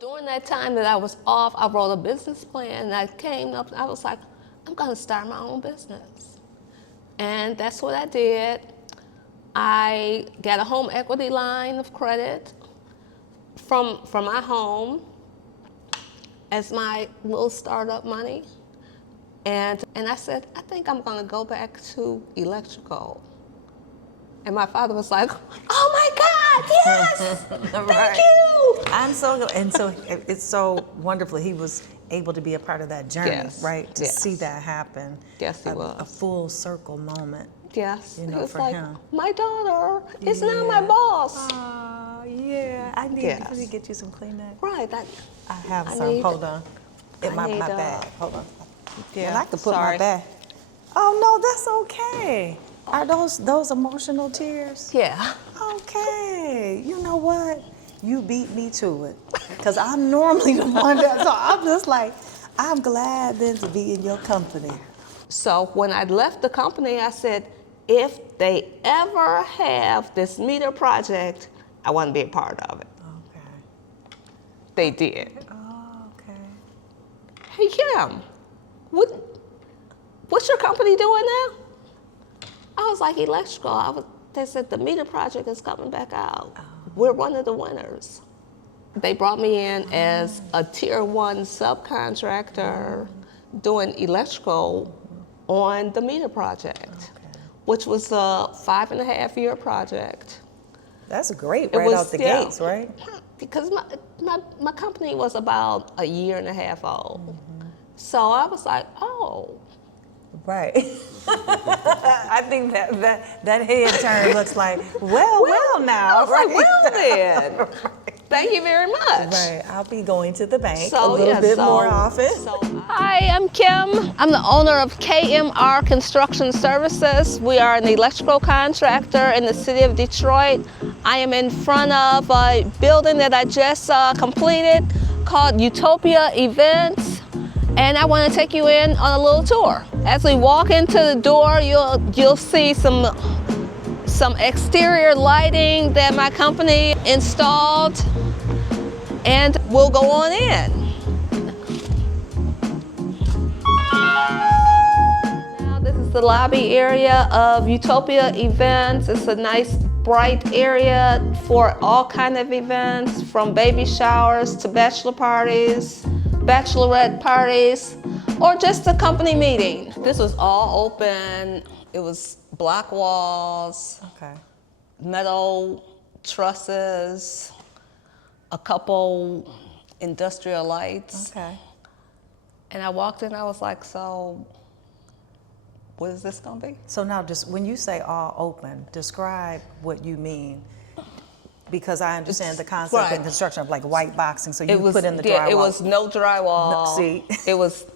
during that time that I was off, I wrote a business plan, and I came up, I was like, I'm gonna start my own business. And that's what I did. I got a home equity line of credit from my home as my little startup money. And I said, I think I'm gonna go back to electrical. And my father was like, oh my God, yes, thank you. I'm so good. And so it's so wonderful. He was able to be a part of that journey, Yes, right? To yes. see that happen. Yes, he was. A full circle moment. Yes, You know, he was for like, him. my daughter is now my boss. Yeah. I need Yes. to get you some Kleenex. Right, I have I some. need- Hold on. In I my need, bag. Hold on. yeah, And I could put sorry. my bag. Oh no, that's okay. Are those emotional tears? Yeah. Okay. You know what? You beat me to it. Because I'm normally the one that, so I'm just like, I'm glad then to be in your company. So when I left the company, I said, if they ever have this meter project, I want to be a part of it. Okay. They did. Oh, okay. Hey, Kim, what's your company doing now? I was like, electrical. They said the meter project is coming back out. We're one of the winners. They brought me in as a tier 1 subcontractor doing electrical on the meter project, which was a 5.5-year project. That's great right out the gates, right? Because my company was about 1.5 years old. So I was like, oh. Right. I think that head turn looks like, well now. I was like, well then. Thank you very much. Right. I'll be going to the bank a little bit more often. Hi, I'm Kim. I'm the owner of KMR Construction Services. We are an electrical contractor in the city of Detroit. I am in front of a building that I just completed called Utopia Events. And I want to take you in on a little tour. As we walk into the door, you'll see some exterior lighting that my company installed, and we'll go on in. Now this is the lobby area of Utopia Events. It's a nice bright area for all kinds of events, from baby showers to bachelor parties, bachelorette parties, or just a company meeting. This was all open. It was block walls, metal trusses, a couple industrial lights. Okay. And I walked in, I was like, so what is this gonna be? So now just when you say all open, describe what you mean. Because I understand the concept in construction of like white boxing, so you put in the drywall. It was no drywall. No, see? It was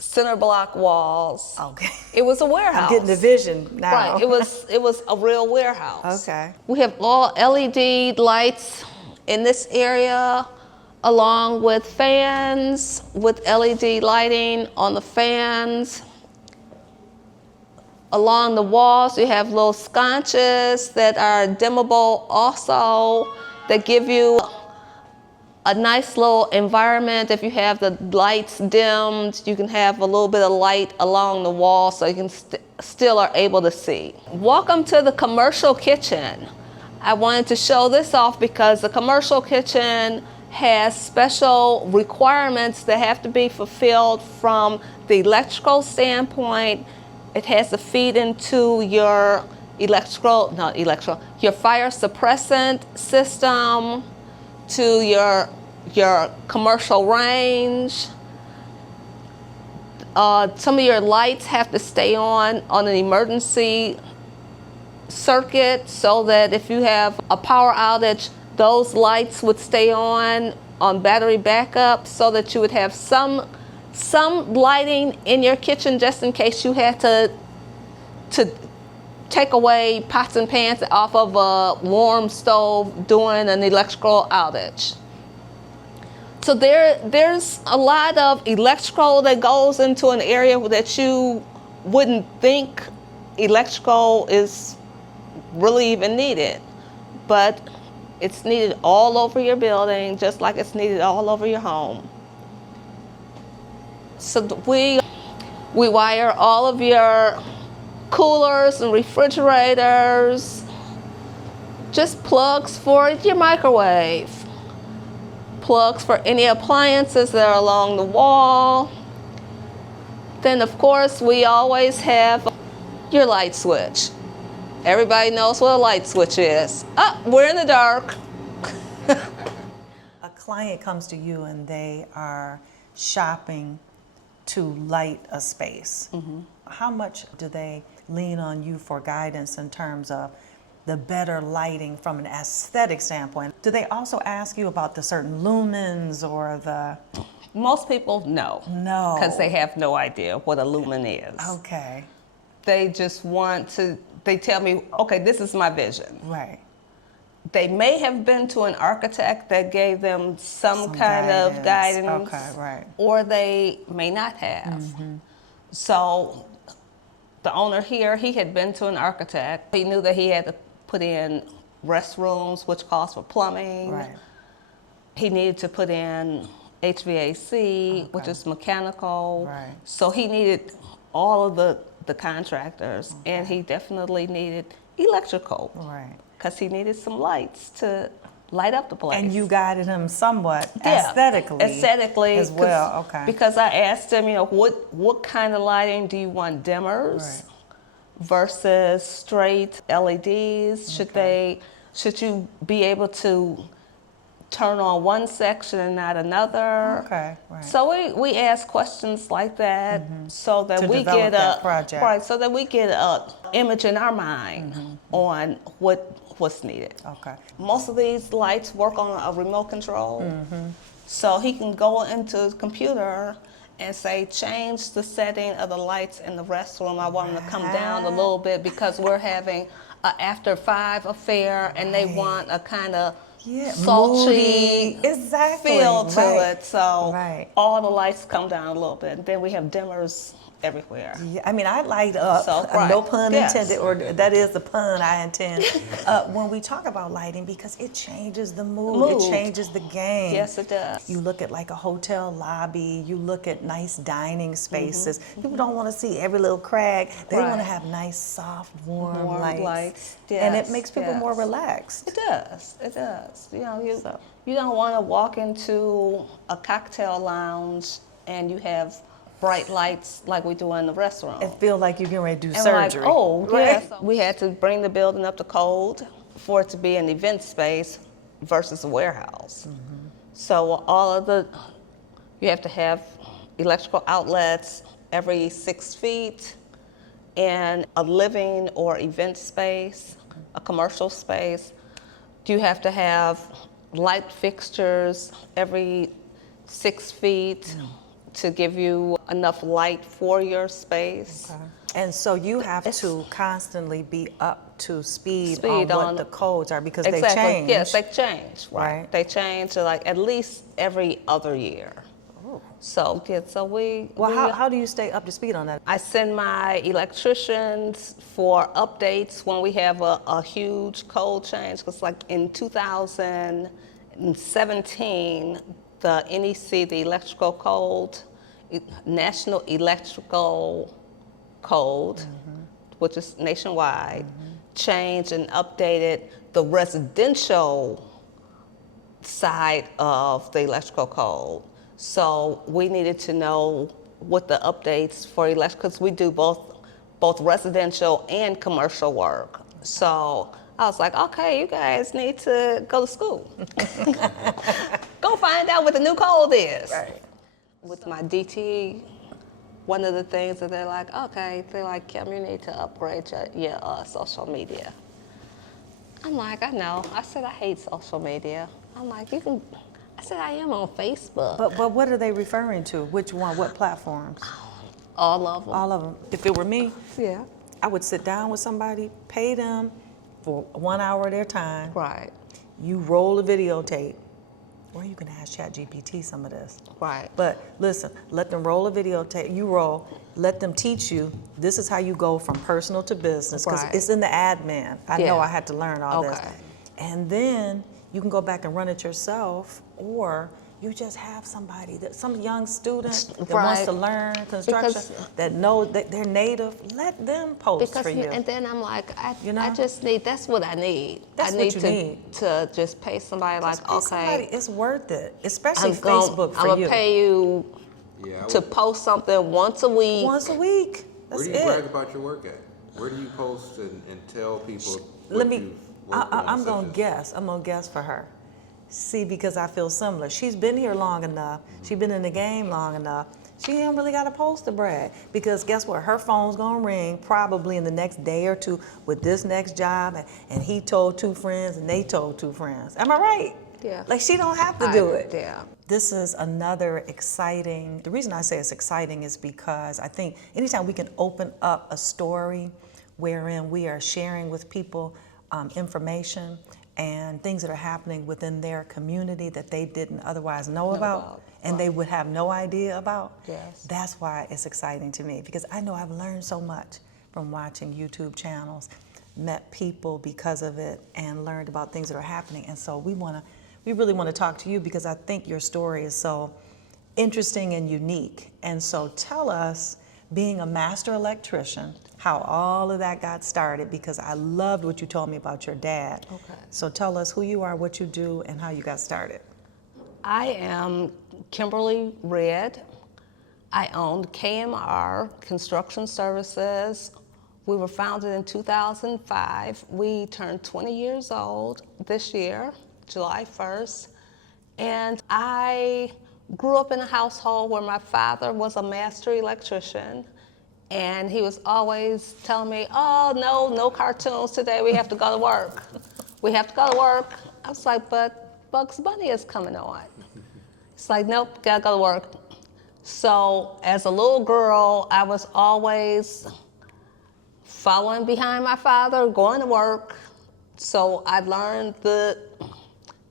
center block walls. Okay. It was a warehouse. I'm getting the vision now. Right. It was a real warehouse. Okay. We have all LED lights in this area, along with fans with LED lighting on the fans. Along the walls, you have little sconces that are dimmable also, that give you a nice little environment. If you have the lights dimmed, you can have a little bit of light along the wall so you can still are able to see. Welcome to the commercial kitchen. I wanted to show this off because the commercial kitchen has special requirements that have to be fulfilled from the electrical standpoint. It has to feed into your your fire suppressant system, to your commercial range. Some of your lights have to stay on an emergency circuit, so that if you have a power outage, those lights would stay on battery backup, so that you would have some lighting in your kitchen just in case you had to take away pots and pans off of a warm stove during an electrical outage. So there's a lot of electrical that goes into an area that you wouldn't think electrical is really even needed, but It's needed all over your building, just like it's needed all over your home. So we wire all of your coolers and refrigerators, just plugs for your microwave, plugs for any appliances that are along the wall. Then of course we always have your light switch. Everybody knows what a light switch is. Oh, we're in the dark. A client comes to you and they are shopping to light a space. How much do they lean on you for guidance in terms of the better lighting from an aesthetic standpoint? Do they also ask you about the certain lumens or the... Most people know. No. Because they have no idea what a lumen is. Okay. They just want to, they tell me, okay, this is my vision. Right. They may have been to an architect that gave them some kind of guidance. Okay, right. Or they may not have. So the owner here, he had been to an architect. He knew that he had to put in restrooms, which calls for plumbing. Right. He needed to put in HVAC, which is mechanical. Right. So he needed all of the contractors, and he definitely needed electrical. Right. Because he needed some lights to light up the place. And you guided him somewhat aesthetically as well. Okay. Because I asked him, you know, what kind of lighting do you want? Dimmers versus straight LEDs? Should you be able to turn on one section and not another? Okay, right. So we ask questions like that so that we get so that we get a image in our mind on what's needed. Okay. Most of these lights work on a remote control. So he can go into his computer and say, change the setting of the lights in the restroom. I want them to come down a little bit because we're having an after 5 affair and they want a kind of sultry feel to it. So all the lights come down a little bit. And then we have dimmers everywhere. Yeah, I mean, I light up, no pun intended, or that is the pun I intend, when we talk about lighting, because it changes the mood, it changes the game. Yes, it does. You look at like a hotel lobby, you look at nice dining spaces. People don't want to see every little crack. They want to have nice, soft, warm lights. Yes, and it makes people more relaxed. It does. It does. You know, you don't want to walk into a cocktail lounge and you have bright lights like we do in the restaurant. It feels like you're getting ready to do surgery. Like, oh, yes. We had to bring the building up to code for it to be an event space versus a warehouse. So you have to have electrical outlets every 6 feet, and a living or event space, a commercial space. You have to have light fixtures every 6 feet. To give you enough light for your space. Okay. And so you have to constantly be up to speed on what the codes are, because they change. Yes, they change. Right. They change like at least every other year. So how do you stay up to speed on that? I send my electricians for updates when we have a huge code change. Because like in 2017, the NEC, the electrical code, National Electrical Code, which is nationwide, changed and updated the residential side of the electrical code. So we needed to know what the updates for electrical, because we do both residential and commercial work. So I was like, okay, you guys need to go to school. Go find out what the new code is. Right. With my DT, one of the things that they're like, okay, they're like, Kim, you need to upgrade your social media. I'm like, I know. I said, I hate social media. I'm like, I said, I am on Facebook. But what are they referring to? Which one? What platforms? All of them. All of them. If it were me, I would sit down with somebody, pay them for 1 hour of their time. Right. You roll a videotape. Or you can ask ChatGPT some of this. Right. But listen, let them roll a videotape. You roll. Let them teach you. This is how you go from personal to business. Because it's in the admin. I know I had to learn all this. And then you can go back and run it yourself, or you just have somebody, some young student that wants to learn construction, that know that they're native, let them post for you. And then I'm like, I just need, that's what I need. That's I need what you to, need. to just pay somebody Just like, pay okay. somebody, it's worth it, especially Facebook for I'm you. going to pay you to post something once a week. Once a week. That's Where do you brag about your work at? Where do you post and tell people what you've worked on? I'm going to guess. I'm going to guess for her. See, because I feel similar. She's been here long enough. She's been in the game long enough. She ain't really got a post to brag. Because guess what? Her phone's going to ring probably in the next day or two with this next job. And he told 2 friends and they told 2 friends. Am I right? Yeah. Like, she don't have to do it. Yeah. This is another exciting, the reason I say it's exciting is because I think anytime we can open up a story wherein we are sharing with people information and things that are happening within their community that they didn't otherwise know about and they would have no idea about, that's why it's exciting to me, because I know I've learned so much from watching YouTube channels, met people because of it, and learned about things that are happening. And so we really want to talk to you because I think your story is so interesting and unique. And so tell us, being a master electrician, how all of that got started, because I loved what you told me about your dad. Okay. So tell us who you are, what you do, and how you got started. I am Kimberly Red. I own KMR Construction Services. We were founded in 2005. We turned 20 years old this year, July 1st. And I grew up in a household where my father was a master electrician, and he was always telling me, oh, no cartoons today, we have to go to work. We have to go to work. I was like, but Bugs Bunny is coming on. It's like, nope, gotta go to work. So as a little girl, I was always following behind my father, going to work. So I learned the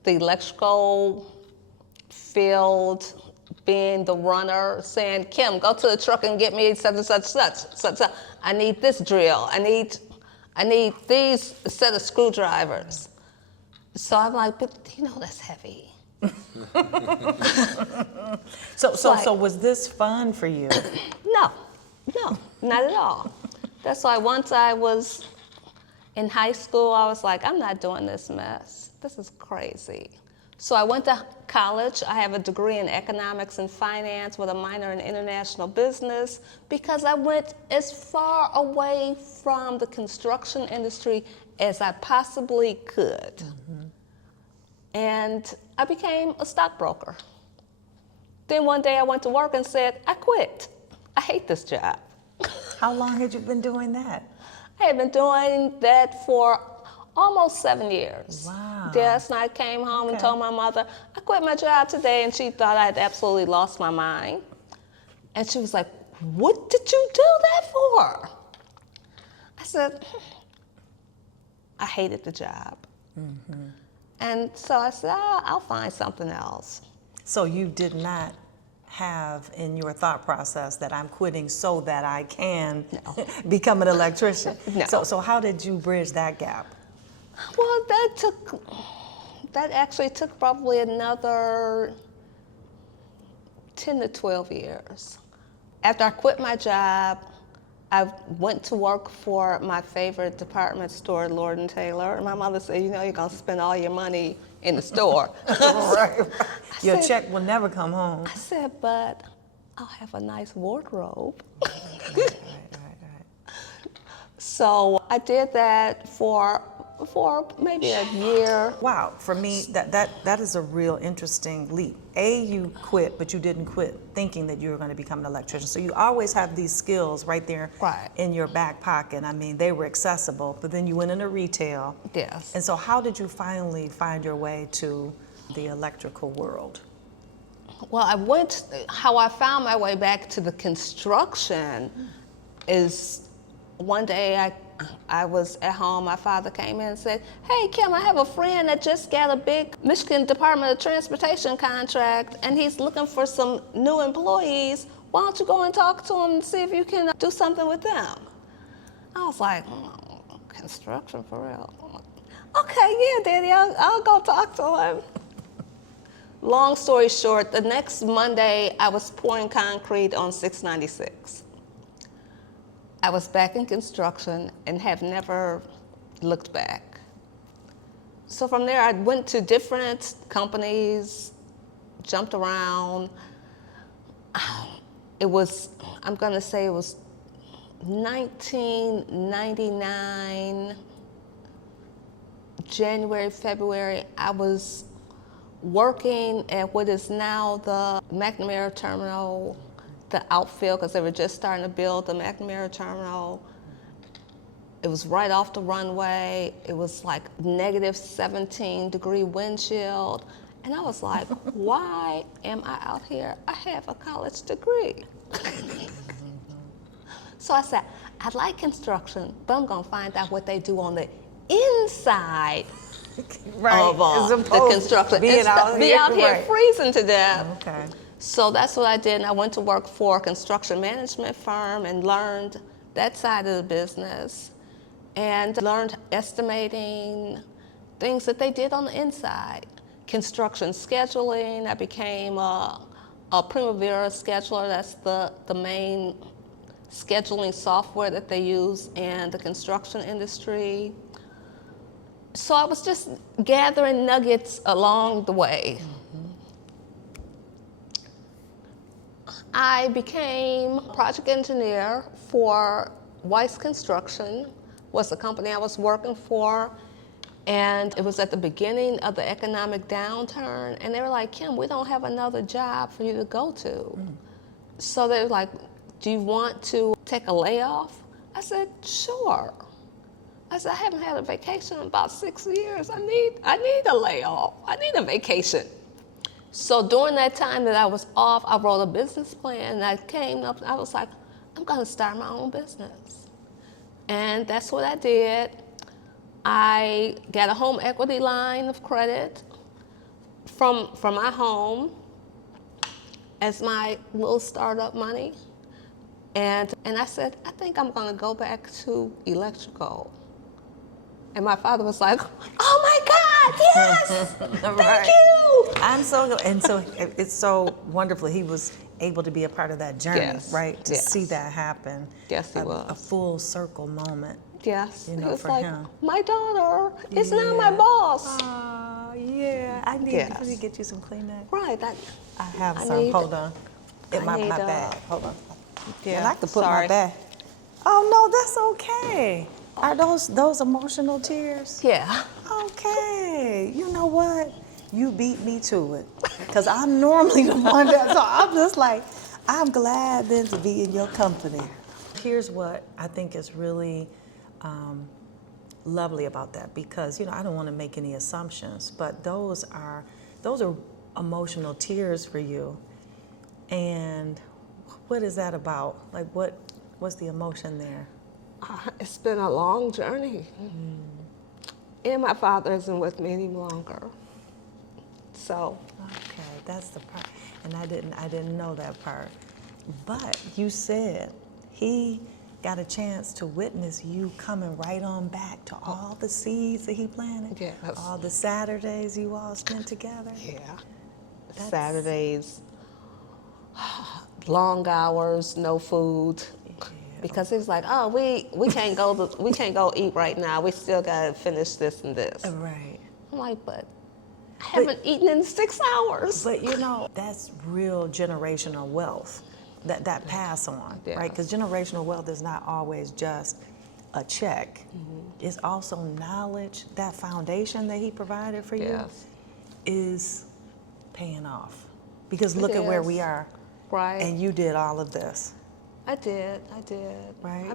electrical field, being the runner, saying, Kim, go to the truck and get me such and such. I need this drill. I need these set of screwdrivers. So I'm like, but that's heavy. So was this fun for you? No, not at all. That's why once I was in high school, I was like, I'm not doing this mess. This is crazy. So I went to college. I have a degree in economics and finance with a minor in international business because I went as far away from the construction industry as I possibly could. Mm-hmm. And I became a stockbroker. Then one day I went to work and said, I quit. I hate this job. How long had you been doing that? I had been doing that for almost 7 years. Wow. Yes, and I came home and told my mother, I quit my job today, and she thought I had absolutely lost my mind. And she was like, what did you do that for? I said, I hated the job. Mm-hmm. And so I said, I'll find something else. So you did not have in your thought process that I'm quitting so that I can become an electrician. No. So how did you bridge that gap? Well, that actually took probably another 10 to 12 years. After I quit my job, I went to work for my favorite department store, Lord & Taylor. And my mother said, you're going to spend all your money in the store. Right. Your check will never come home. I said, but I'll have a nice wardrobe. Right. So I did that for maybe a year. Wow, for me, that is a real interesting leap. You quit, but you didn't quit thinking that you were going to become an electrician. So you always have these skills right there in your back pocket. I mean, they were accessible, but then you went into retail. Yes. And so how did you finally find your way to the electrical world? Well, how I found my way back to the construction is one day I was at home, my father came in and said, hey, Kim, I have a friend that just got a big Michigan Department of Transportation contract, and he's looking for some new employees. Why don't you go and talk to him and see if you can do something with them? I was like, construction for real? okay, yeah, Daddy, I'll go talk to him. Long story short, the next Monday, I was pouring concrete on 696. I was back in construction and have never looked back. So from there, I went to different companies, jumped around. It was, I'm gonna say it was 1999, January, February. I was working at what is now the McNamara Terminal, the outfield, because they were just starting to build the McNamara Terminal. It was right off the runway. It was like negative 17-degree wind chill. And I was like, why am I out here? I have a college degree. So I said, I like construction, but I'm gonna find out what they do on the inside of the construction. Be out here freezing to death. Okay. So that's what I did, and I went to work for a construction management firm and learned that side of the business and learned estimating, things that they did on the inside. Construction scheduling, I became a Primavera scheduler. That's the main scheduling software that they use in the construction industry. So I was just gathering nuggets along the way. I became project engineer for Weiss Construction, was the company I was working for, and it was at the beginning of the economic downturn, and they were like, Kim, we don't have another job for you to go to. So they were like, do you want to take a layoff? I said, sure. I said, I haven't had a vacation in about 6 years. I need a layoff. I need a vacation. So during that time that I was off, I wrote a business plan, and I came up, I was like, I'm gonna start my own business. And that's what I did. I got a home equity line of credit from my home as my little startup money. And I said, I think I'm gonna go back to electrical. And my father was like, oh my God, yes, thank you. I'm so, and so it's so wonderful. He was able to be a part of that journey, Yes, right? To yes. see that happen. Yes, he was. A full circle moment. Yes, You know, he was for like, him. my daughter is now my boss. Oh, yeah. I need Yes. to get you some Kleenex. Right, I have I some. need- Hold on. In I my need, bag. Hold on. yeah, I like to put sorry. my bag. Oh, no, that's okay. Are those emotional tears? Yeah. Okay, you know what? You beat me to it. Because I'm normally the one that, so I'm just like, I'm glad then to be in your company. Here's what I think is really lovely about that, because, you know, I don't want to make any assumptions, but those are emotional tears for you. And what is that about? Like, what's the emotion there? It's been a long journey. And my father isn't with me any longer. So, Okay, that's the part, and I didn't know that part. But you said he got a chance to witness you coming right on back to all the seeds that he planted, Yes. all the Saturdays you all spent together. yeah. Saturdays, long hours, no food. Because he's like, oh, we can't go eat right now. We still gotta finish this and this. Right. I'm like, but I haven't eaten in 6 hours. But you know, that's real generational wealth that pass on, Yeah. right? Because generational wealth is not always just a check. It's also knowledge. That foundation that he provided for you Yes. is paying off. Because look at where is. we are, Right. and you did all of this. I did. Right.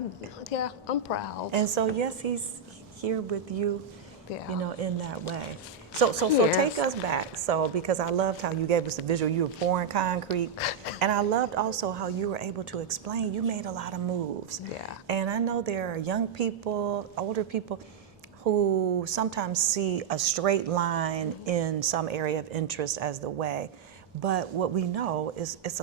I'm proud. And so yes, he's here with you, Yeah. you know, in that way. So Yes. take us back. So because I loved how you gave us a visual, you were pouring concrete, and I loved also how you were able to explain. You made a lot of moves. Yeah. And I know there are young people, older people, who sometimes see a straight line in some area of interest as the way, but what we know is it's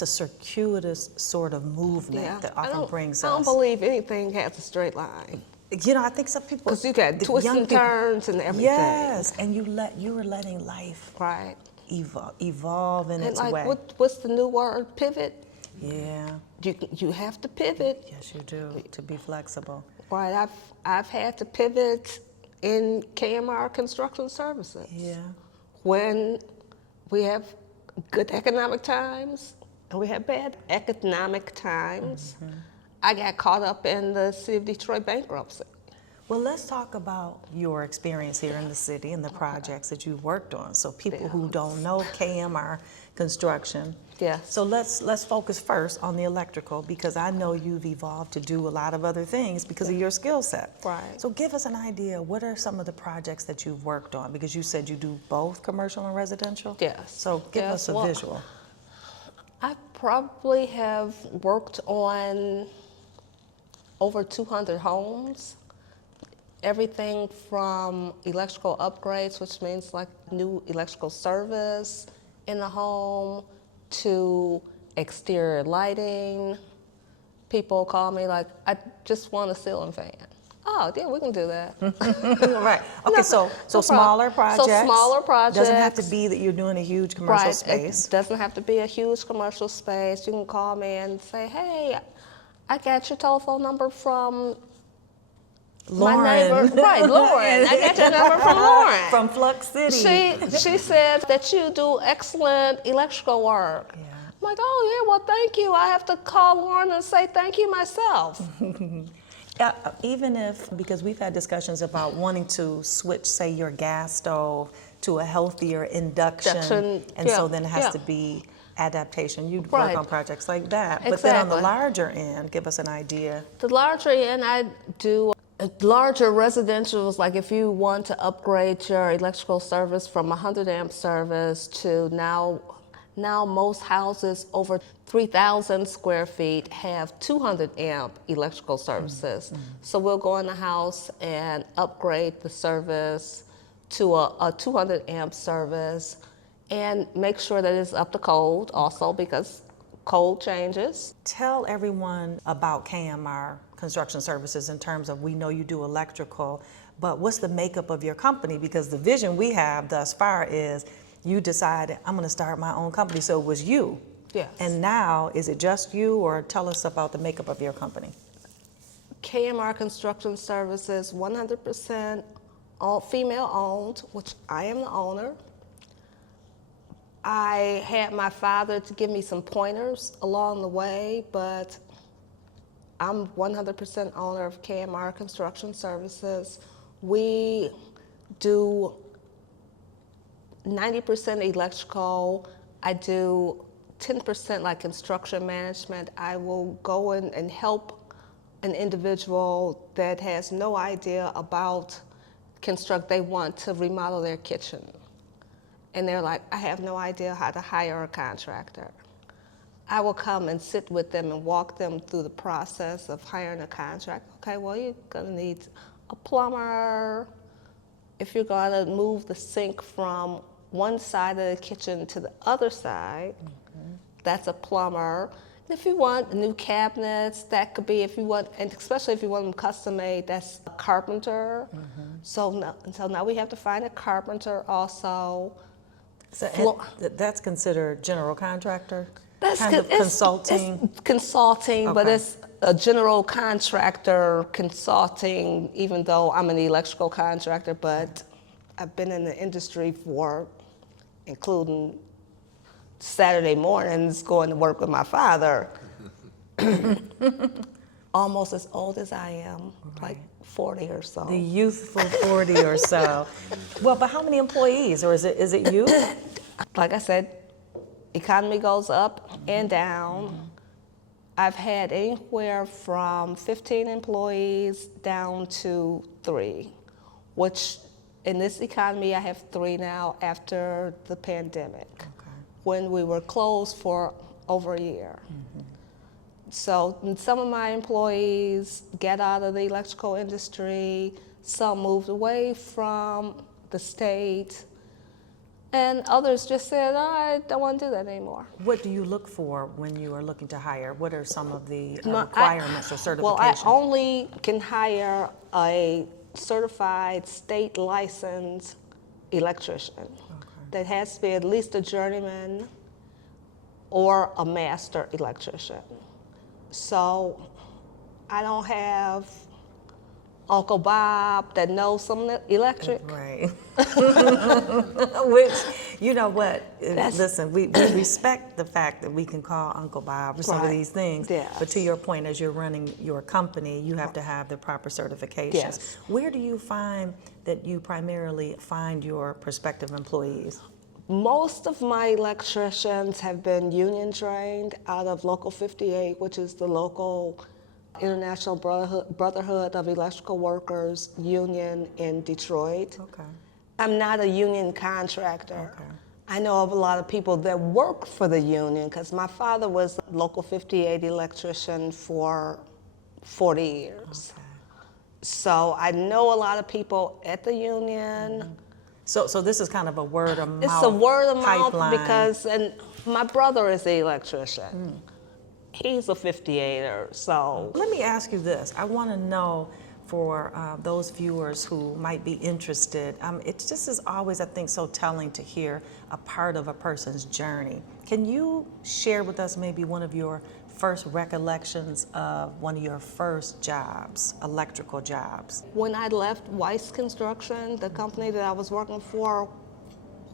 a circuitous sort of movement that often brings us. I don't believe anything has a straight line. You know, I think some people, Because you got the twists young and people- turns and everything. Yes, and you were letting life Right. evolve in And its like, way. what's the new word? Pivot. Yeah, You have to pivot. yes, you do, to be flexible. Right. I've had to pivot in KMR Construction Services. Yeah. When we have good economic times and we have bad economic times, I got caught up in the city of Detroit bankruptcy. Well, let's talk about your experience here in the city and the projects that you've worked on. So people who don't know KMR Construction. Yes. So let's focus first on the electrical, because I know you've evolved to do a lot of other things because of your skill set. Right. So give us an idea, what are some of the projects that you've worked on? Because you said you do both commercial and residential? Yes. So give us a Well, visual. I probably have worked on over 200 homes. Everything from electrical upgrades, which means like new electrical service in the home, to exterior lighting. People call me like, I just want a ceiling fan. Oh, yeah, we can do that. Right. Okay, so smaller projects. So smaller projects. Doesn't have to be that you're doing a huge commercial Right. space. It doesn't have to be a huge commercial space. You can call me and say, hey, I got your telephone number from Lauren. my neighbor. Right, Lauren. I got your number from Lauren. From Flux City. She said that you do excellent electrical work. Yeah. I'm like, oh yeah, well thank you. I have to call Lauren and say thank you myself. Even if, because we've had discussions about wanting to switch, say, your gas stove to a healthier induction, and so then it has to be adaptation. You'd work Right. on projects like that. But then on the Exactly. larger end, give us an idea. The larger end, I do larger residentials, like if you want to upgrade your electrical service from 100 amp service to now most houses over 3,000 square feet have 200 amp electrical services. So we'll go in the house and upgrade the service to a 200 amp service and make sure that it's up to code also, because code changes. Tell everyone about KMR Construction Services in terms of, we know you do electrical, but what's the makeup of your company? Because the vision we have thus far is you decided, I'm going to start my own company. So it was you. Yes. And now, is it just you, or tell us about the makeup of your company? KMR Construction Services, 100% all female owned, which I am the owner. I had my father to give me some pointers along the way, but I'm 100% owner of KMR Construction Services. We do 90% electrical. I do 10% like construction management. I will go in and help an individual that has no idea about construct. They want to remodel their kitchen. And they're like, I have no idea how to hire a contractor. I will come and sit with them and walk them through the process of hiring a contractor. Okay, well, you're gonna need a plumber. If you're gonna move the sink from one side of the kitchen to the other side, that's a plumber. And if you want new cabinets, that could be, if you want, and especially if you want them custom made, that's a carpenter. So now we have to find a carpenter also. So that's considered general contractor? That's kind of consulting? It's consulting, but Okay. it's a general contractor consulting, even though I'm an electrical contractor, but I've been in the industry for, including Saturday mornings going to work with my father. Almost as old as I am, like 40 or so. The youthful 40 or so. Well, but how many employees, or is it you? Like I said, economy goes up and down. I've had anywhere from 15 employees down to 3, which in this economy I have 3 now after the pandemic, when we were closed for over a year. So some of my employees get out of the electrical industry, some moved away from the state, And others just said, oh, I don't want to do that anymore. What do you look for when you are looking to hire? What are some of the My- requirements or certifications? Well, I only can hire a certified state licensed electrician that has to be at least a journeyman or a master electrician. So I don't have Uncle Bob that knows some electric. Right. Which, you know what, listen, we respect the fact that we can call Uncle Bob for some of Right. these things. Yes. But to your point, as you're running your company, you have to have the proper certifications. Yes. Where do you find that you primarily find your prospective employees? Most of my electricians have been union trained out of Local 58, which is the local International Brotherhood of Electrical Workers Union in Detroit. Okay. I'm not a union contractor. Okay. I know of a lot of people that work for the union because my father was a Local 58 electrician for 40 years. Okay. So I know a lot of people at the union. So this is kind of a word of mouth It's a word of mouth pipeline. because, and my brother is an electrician. He's a 58er, so. Let me ask you this. I want to know for those viewers who might be interested, it just is always, I think, so telling to hear a part of a person's journey. Can you share with us maybe one of your first recollections of one of your first jobs, electrical jobs? When I left Weiss Construction, the company that I was working for,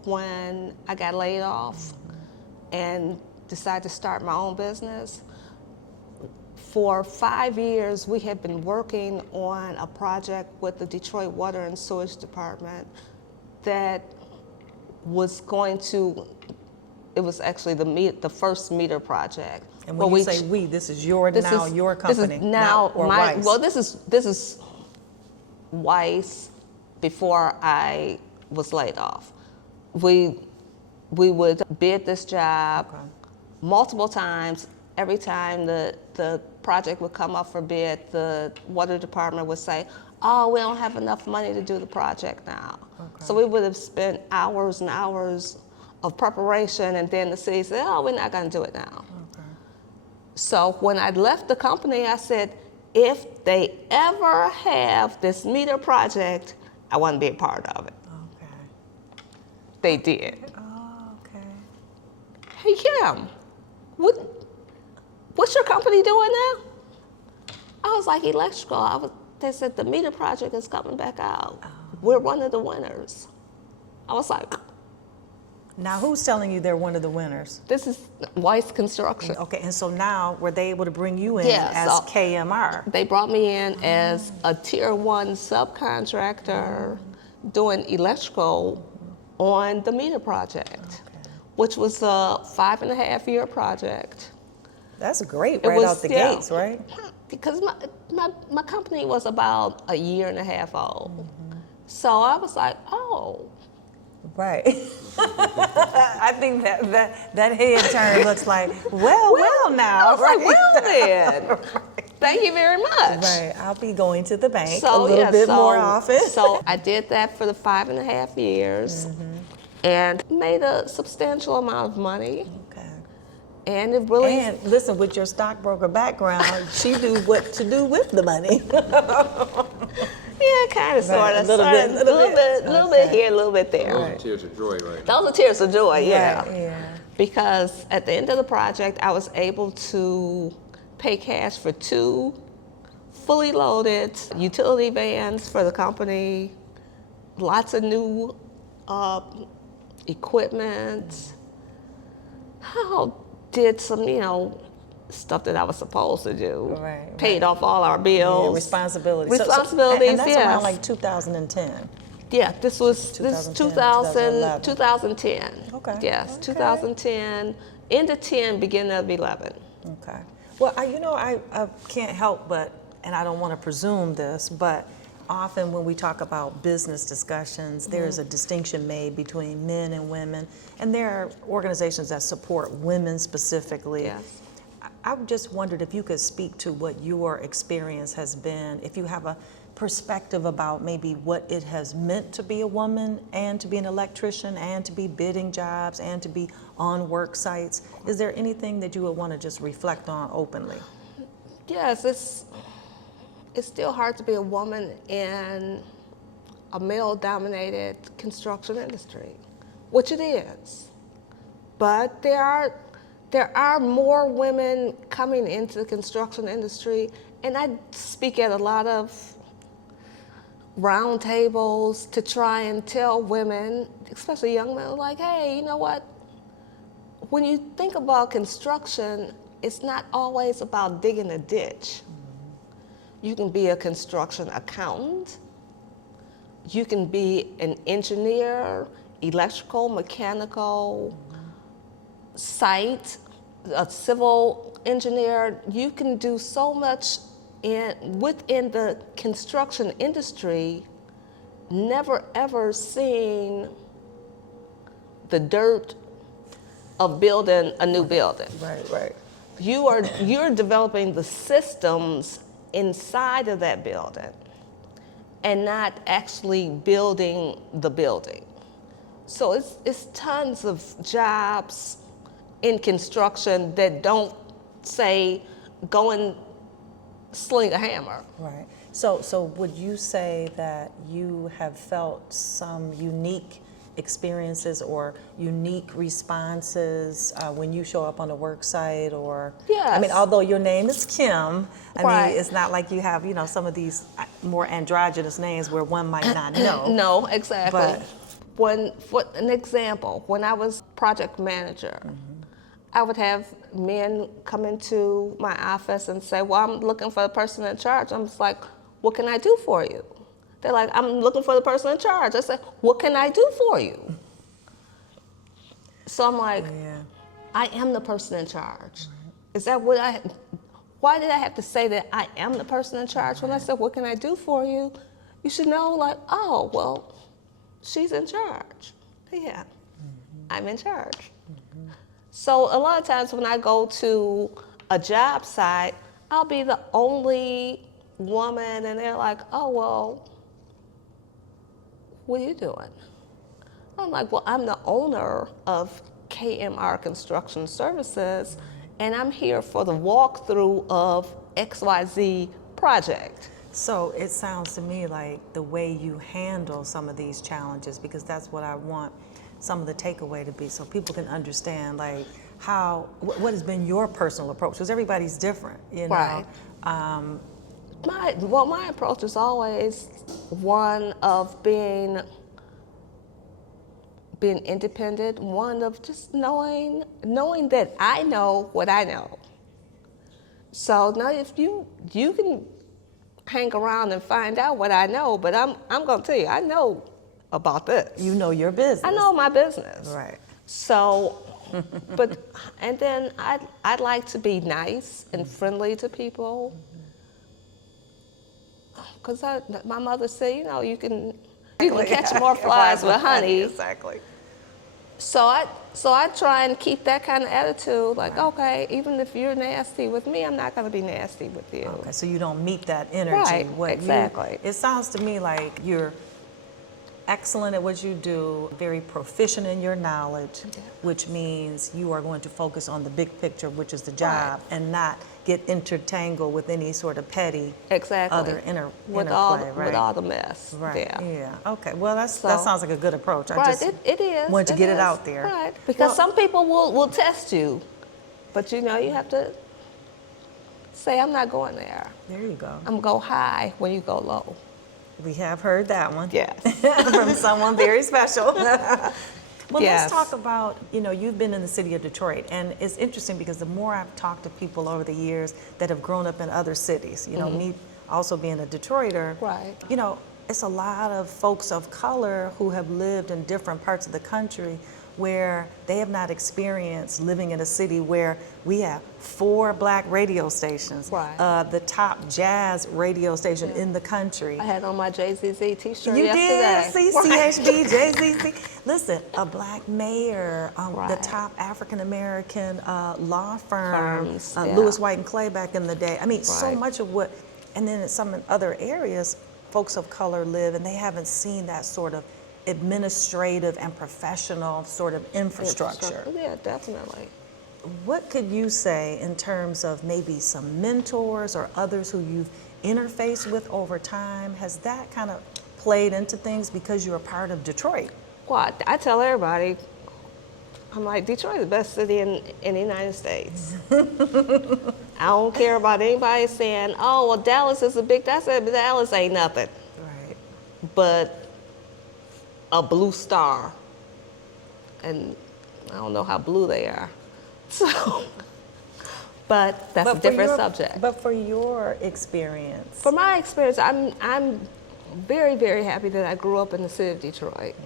when I got laid off and decided to start my own business, for 5 years, we had been working on a project with the Detroit Water and Sewage Department that was going to, it was actually the first meter project. And when you say we, this is your This now is- your company. This is now or my, Weiss? well, this is Weiss before I was laid off. We would bid this job multiple times. Every time the project would come up for bid, the water department would say, oh, we don't have enough money to do the project now. So we would have spent hours and hours of preparation, and then the city said, oh, we're not going to do it now. So when I left the company, I said, if they ever have this meter project, I want to be a part of it. Okay. They did. Oh, okay. Hey, Kim, what's your company doing now? I was like, electrical. They said the meter project is coming back out. We're one of the winners. I was like, Now, who's telling you they're one of the winners? this is Weiss Construction. Okay, and so now were they able to bring you in Yeah, as so- KMR? They brought me in as a tier 1 subcontractor doing electrical on the meter project, which was a 5.5-year project. That's great It right was- out the yeah. gates, right? Because my company was about a year and a half old. So I was like, oh, Right. I think that head turn looks like, well now. I was like, well then, thank you very much. Right, I'll be going to the bank a So little yeah, bit so, more often. So I did that for the 5.5 years and made a substantial amount of money. Okay. And it really, And listen, with your stockbroker background, she knew what to do with the money. yeah, kind of, sort of, a little bit, little bit here, a little bit there. Those are tears of joy right now. Those are tears of joy, yeah. Right, yeah. Because at the end of the project, I was able to pay cash for 2 fully loaded utility vans for the company, lots of new equipment. Did some, stuff that I was supposed to do. Right, Paid off all our bills. Yeah, responsibilities. Responsibilities, and that's yes. around like 2010. Yeah, this was 2010, 2010. Okay, Yes, okay. 2010, end of 10, beginning of 11. Okay. Well, I can't help but, and I don't want to presume this, but often when we talk about business discussions, there's a distinction made between men and women, and there are organizations that support women specifically. Yes. I just wondered if you could speak to what your experience has been, if you have a perspective about maybe what it has meant to be a woman and to be an electrician and to be bidding jobs and to be on work sites? Is there anything that you would want to just reflect on openly? Yes, it's still hard to be a woman in a male-dominated construction industry, which it is. But there are more women coming into the construction industry, and I speak at a lot of roundtables to try and tell women, especially young men, like, hey, you know what? When you think about construction, it's not always about digging a ditch. You can be a construction accountant. You can be an engineer, electrical, mechanical, site, a civil engineer. You can do so much within the construction industry, never ever seeing the dirt of building a new building. Right. You're developing the systems inside of that building and not actually building the building. So it's tons of jobs in construction that don't say go and sling a hammer. Right. So would you say that you have felt some unique experiences or unique responses when you show up on a work site? Or Yes. I mean, although your name is Kim, I Right. mean, it's not like you have, some of these more androgynous names where one might not know. No, exactly. But- For an example, when I was project manager, I would have men come into my office and say, well, I'm looking for the person in charge. I'm just like, what can I do for you? They're like, I'm looking for the person in charge. I said, what can I do for you? So I'm like, Yeah. I am the person in charge. Is that what why did I have to say that I am the person in charge? When I said, what can I do for you? You should know, like, oh, well, she's in charge. Yeah, I'm in charge. So a lot of times when I go to a job site, I'll be the only woman, and they're like, oh, well, what are you doing? I'm like, well, I'm the owner of KMR Construction Services, and I'm here for the walkthrough of XYZ project. So it sounds to me like the way you handle some of these challenges, because that's what I want some of the takeaway to be, so people can understand like what has been your personal approach, because everybody's different, Right. My approach is always one of being independent, one of just knowing that I know what I know. So now if you can hang around and find out what I know, but I'm gonna tell you, I know about this. You know your business. I know my business. Right. So, and then I'd like to be nice and friendly to people. Because my mother said, you can catch more flies with honey. Exactly. So I try and keep that kind of attitude, like, okay, even if you're nasty with me, I'm not going to be nasty with you. Okay, so you don't meet that energy. Right, exactly. It sounds to me like you're excellent at what you do, very proficient in your knowledge, which means you are going to focus on the big picture, which is the job, and not get intertangled with any sort of petty other interplay, with all the mess. Right. Yeah. Yeah. Okay. Well, that sounds like a good approach. I just it is. wanted to get it is. out there. Right. Because some people will test you, but you have to say, I'm not going there. There you go. I'm go high when you go low. We have heard that one. Yes. From someone very special. Well, Yes. let's talk about, you've been in the city of Detroit, and it's interesting because the more I've talked to people over the years that have grown up in other cities, me also being a Detroiter, Right. It's a lot of folks of color who have lived in different parts of the country where they have not experienced living in a city where we have 4 black radio stations, Right. the top jazz radio station in the country. I had on my JZZ t-shirt You yesterday. did, CHB, JZZ. Listen, a black mayor, the Right. top African-American law firm, Firms, yeah. Lewis White and Clay back in the day. I mean, so Right. much of what, and then in some other areas, folks of color live and they haven't seen that sort of administrative and professional sort of infrastructure. Yeah, definitely. What could you say in terms of maybe some mentors or others who you've interfaced with over time? Has that kind of played into things because you're a part of Detroit? Well, I tell everybody, I'm like, Detroit is the best city in the United States. I don't care about anybody saying, oh, well, Dallas is a big, I said, Dallas ain't nothing Right. but a blue star. And I don't know how blue they are. So, but that's a different subject. But for your experience. For my experience, I'm very, very happy that I grew up in the city of Detroit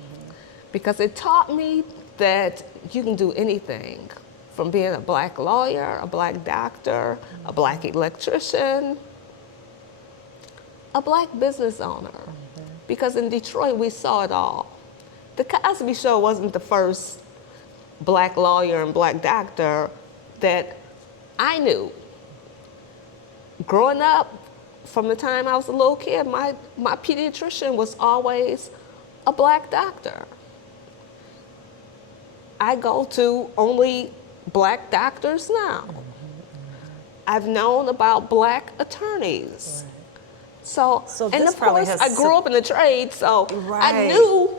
because it taught me that you can do anything, from being a black lawyer, a black doctor, a black electrician, a black business owner. Because in Detroit, we saw it all. The Cosby Show wasn't the first black lawyer and black doctor that I knew. Growing up, from the time I was a little kid, my pediatrician was always a black doctor. I go to only black doctors now. I've known about black attorneys. So and this of probably course, has I grew up in the trade, so I Right. knew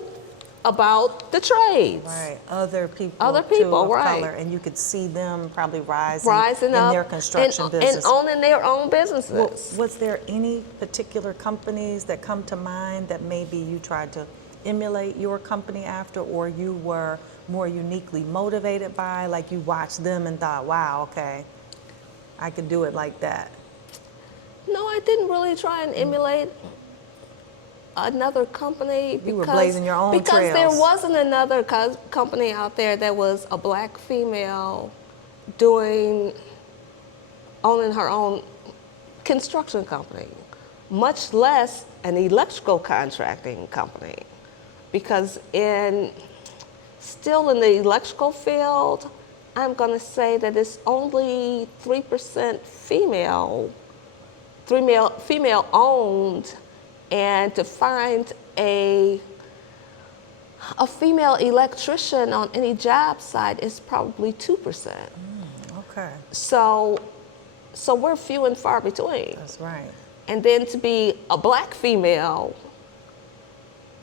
about the trades. Right, other people too, of right. color, and you could see them probably rising Rising in up their construction and business. owning their own businesses. Was there any particular companies that come to mind that maybe you tried to emulate your company after, or you were more uniquely motivated by, like you watched them and thought, wow, okay, I could do it like that? No, I didn't really try and emulate another company. You were blazing your own because there trails. wasn't another company out there that was a black female owning her own construction company, much less an electrical contracting company. Because still in the electrical field, I'm going to say that it's only 3% female owned, and to find a female electrician on any job site is probably 2%. Okay, So we're few and far between. that's right. And then to be a black female,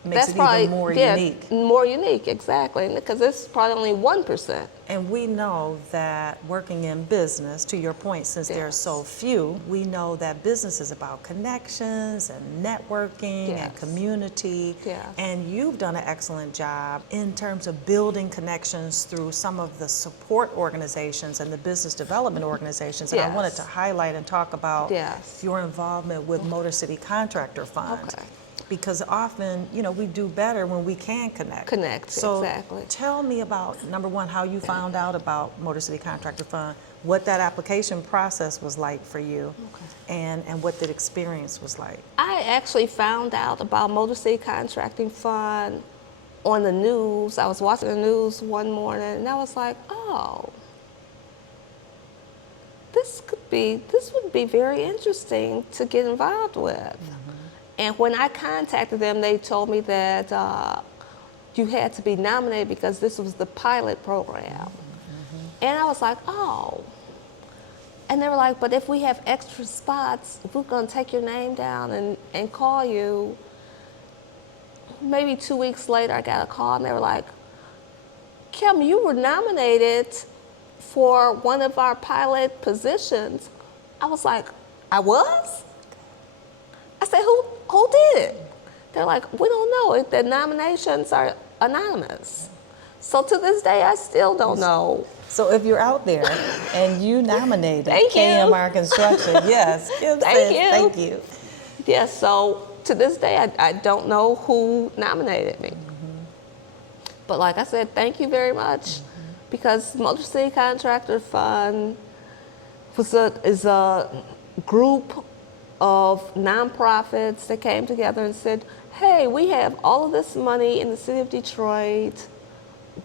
Makes that's it probably even more unique. More unique, exactly, because it's probably only 1%. And we know that working in business, to your point, since there are so few, we know that business is about connections and networking and Yes. community. Yes. And you've done an excellent job in terms of building connections through some of the support organizations and the business development organizations. And I wanted Yes. to highlight and talk about Yes. your involvement with Motor City Contractor Fund. Okay. Because often, we do better when we can connect. So Exactly. tell me about, number one, how you found out about Motor City Contractor Fund, what that application process was like for you, and what that experience was like. I actually found out about Motor City Contracting Fund on the news. I was watching the news one morning, and I was like, oh, this would be very interesting to get involved with. And when I contacted them, they told me that you had to be nominated because this was the pilot program. And I was like, oh. And they were like, but if we have extra spots, if we're going to take your name down and call you. Maybe 2 weeks later, I got a call, and they were like, Kim, you were nominated for one of our pilot positions. I was like, I was? I said, who did it? They're like, we don't know. The nominations are anonymous. So to this day, I still don't know. So if you're out there and you nominated Thank you. KMR Construction, yes, Kim Thank says you. thank you. Yeah, so to this day, I don't know who nominated me. But like I said, thank you very much, because Motor City Contractor Fund is a group of nonprofits that came together and said, hey, we have all of this money in the city of Detroit.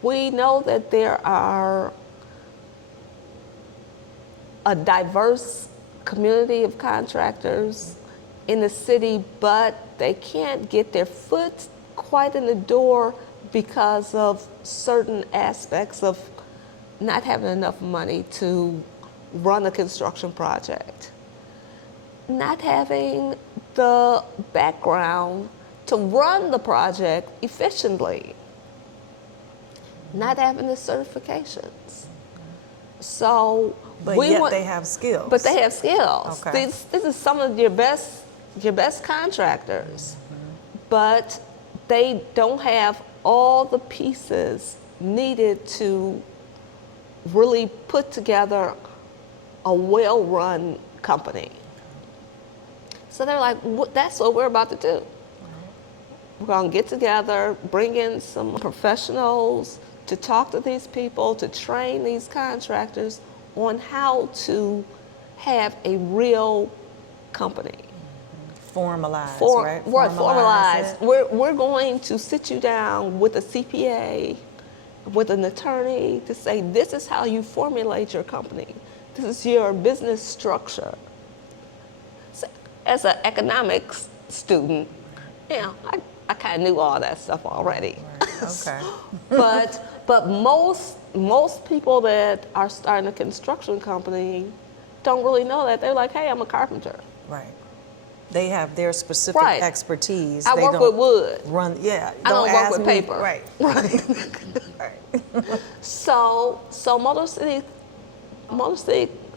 We know that there are a diverse community of contractors in the city, but they can't get their foot quite in the door because of certain aspects of not having enough money to run a construction project, not having the background to run the project efficiently, not having the certifications. So But we yet want, they have skills. But they have skills. Okay. This is some of your best contractors, but they don't have all the pieces needed to really put together a well-run company. So they're like, that's what we're about to do. We're going to get together, bring in some professionals to talk to these people, to train these contractors on how to have a real company. Formalize, right? Formalize. it. We're going to sit you down with a CPA, with an attorney to say, this is how you formulate your company. This is your business structure. So, as an economics student, you know, I kind of knew all that stuff already. Right. Okay. But most people that are starting a construction company don't really know that. They're like, hey, I'm a carpenter. Right. They have their specific Right. expertise. I They work don't with wood. Run, yeah. I don't work ask with me- paper. Right. Right. So Motor City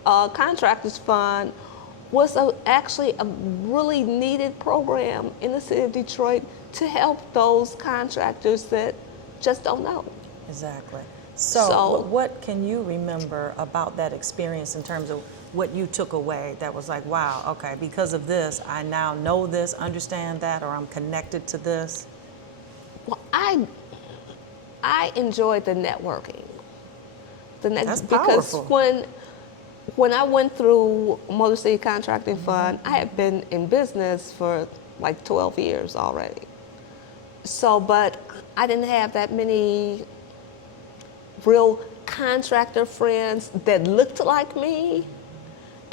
Contractors Fund was actually a really needed program in the city of Detroit to help those contractors that just don't know. Exactly. So- So, what can you remember about that experience in terms of what you took away that was like, wow, okay, because of this, I now know this, understand that, or I'm connected to this? Well, I enjoyed the networking. That's because powerful. when I went through Motor City Contracting Fund, I had been in business for like 12 years already. So, but I didn't have that many real contractor friends that looked like me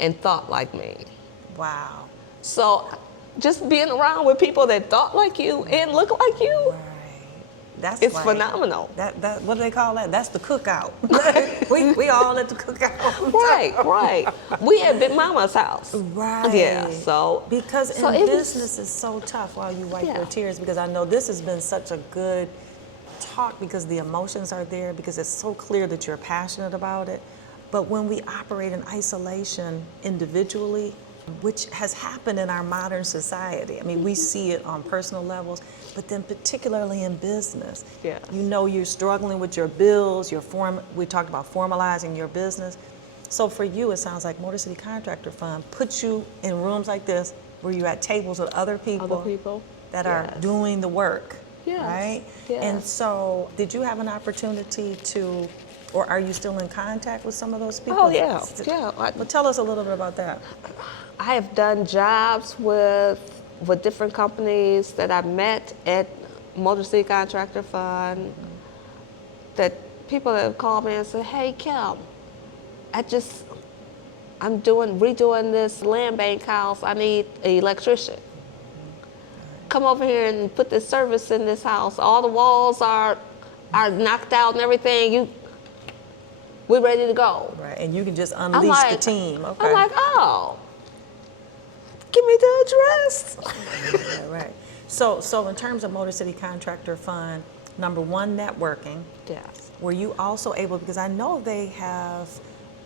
and thought like me. Wow. So just being around with people that thought like you and look like you, Right. That's it's like- phenomenal. That what do they call that? That's the cookout. we all at the cookout. Right. We at Big Mama's house. Right. Yeah, so. Because so in it was- business it's so tough while you wipe Yeah. your tears, because I know this has been such a good talk because the emotions are there, because it's so clear that you're passionate about it. But when we operate in isolation individually, which has happened in our modern society, I mean, we see it on personal levels, but then particularly in business. Yes. You know you're struggling with your bills, we talked about formalizing your business. So for you, it sounds like Motor City Contractor Fund puts you in rooms like this where you're at tables with other people that are Yes. doing the work, Yes. right? Yes. And so did you have an opportunity to, or are you still in contact with some of those people? Oh, yeah. Well, tell us a little bit about that. I have done jobs with different companies that I met at Motor City Contractor Fund, that people that have called me and said, hey, Kim, I'm redoing this land bank house. I need an electrician. Come over here and put this service in this house. All the walls are knocked out and everything. We're ready to go. Right, and you can just unleash the team. Okay. I'm like, oh, give me the address. Right. So in terms of Motor City Contractor Fund, number one, networking. Yes. Were you also able, because I know they have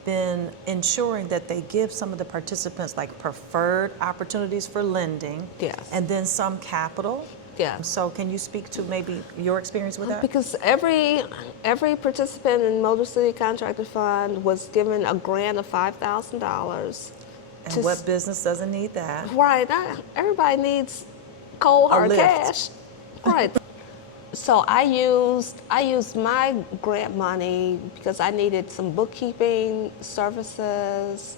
been ensuring that they give some of the participants like preferred opportunities for lending. Yes. And then some capital. Yes. So can you speak to maybe your experience with that? Because every participant in Motor City Contractor Fund was given a grant of $5,000. And what business doesn't need that? Right. Everybody needs cold hard lift. cash. Right. So I used my grant money because I needed some bookkeeping services.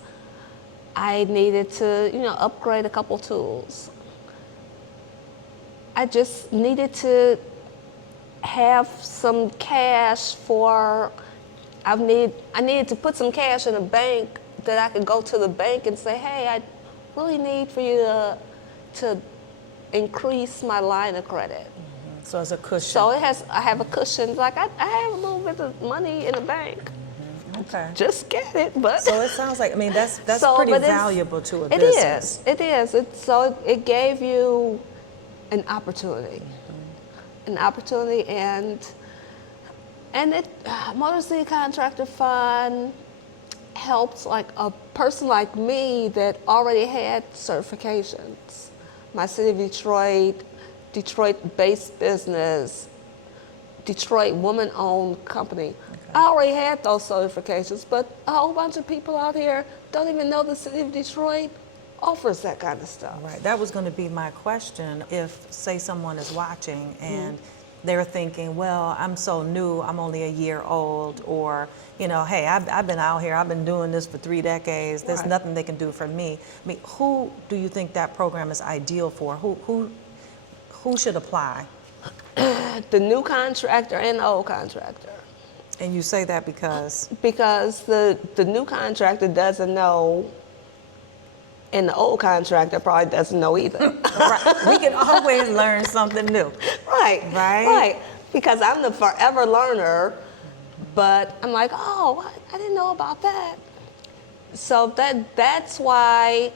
I needed to, upgrade a couple tools. I just needed to have some cash I needed to put some cash in a bank that I could go to the bank and say, hey, I really need for you to to increase my line of credit. So it's a cushion. So I have a cushion. Like I have a little bit of money in the bank. Okay. Just get it, but. So it sounds like, I mean, that's So, pretty but valuable to a business. It is. So it gave you an opportunity. An opportunity, and it, Motor City Contractor Fund helps like a person like me that already had certifications. My city of Detroit-based business, Detroit woman-owned company. Okay. I already had those certifications, but a whole bunch of people out here don't even know the city of Detroit offers that kind of stuff. Right, that was going to be my question. If, say, someone is watching and they're thinking, well, I'm so new, I'm only a year old, or, you know, hey, I've been out here, I've been doing this for 3 decades, there's nothing they can do for me. I mean, who do you think that program is ideal for? Who should apply? The new contractor and the old contractor. And you say that because? Because the new contractor doesn't know, and the old contractor probably doesn't know either. Right. We can always learn something new. Right. Because I'm the forever learner, but I'm like, oh, I didn't know about that. So that's why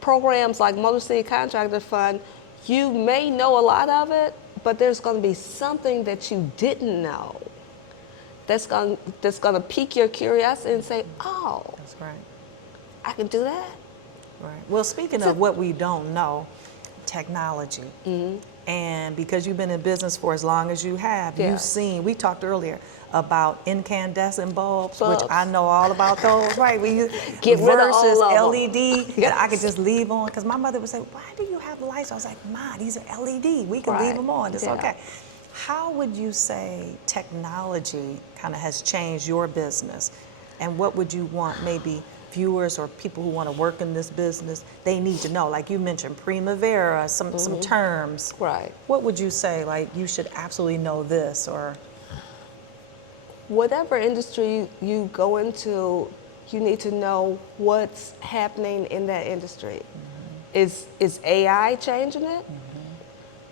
programs like Motor City Contractor Fund, you may know a lot of it, but there's going to be something that you didn't know that's going to pique your curiosity and say, oh, that's right. I can do that. Right. Well, speaking of what we don't know, technology. And because you've been in business for as long as you have, you've seen, we talked earlier about incandescent bulbs, which I know all about those, right? Get rid of versus all of LED that I could just leave on. Because my mother would say, why do you have lights? I was like, Ma, these are LED. We can leave them on. It's okay. How would you say technology kind of has changed your business? And what would you want maybe viewers or people who want to work in this business, they need to know? Like you mentioned, Primavera, some terms. Right. What would you say, like, you should absolutely know this, or? Whatever industry you go into, you need to know what's happening in that industry. Is AI changing it?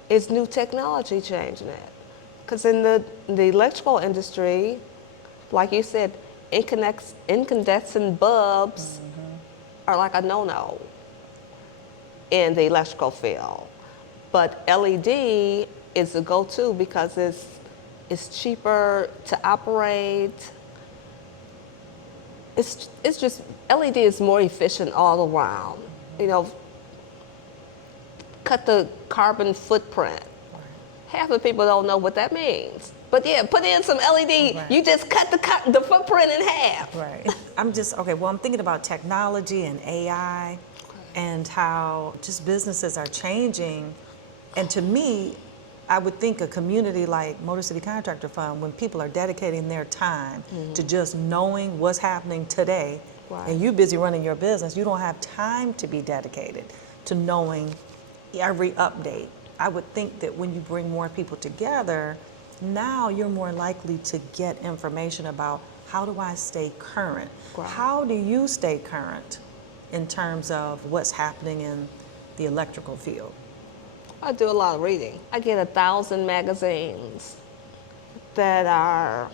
Is new technology changing it? Because in the electrical industry, like you said, incandescent bulbs are like a no-no in the electrical field. But LED is a go-to because it's cheaper to operate. It's just, LED is more efficient all around. You know, cut the carbon footprint. Half the people don't know what that means. But yeah, put in some LED, you just cut the footprint in half. Right. I'm thinking about technology and AI and how just businesses are changing. And to me, I would think a community like Motor City Contractor Fund, when people are dedicating their time to just knowing what's happening today, and you're busy running your business, you don't have time to be dedicated to knowing every update. I would think that when you bring more people together, now you're more likely to get information about how do I stay current? How do you stay current in terms of what's happening in the electrical field? I do a lot of reading. I get 1,000 magazines that are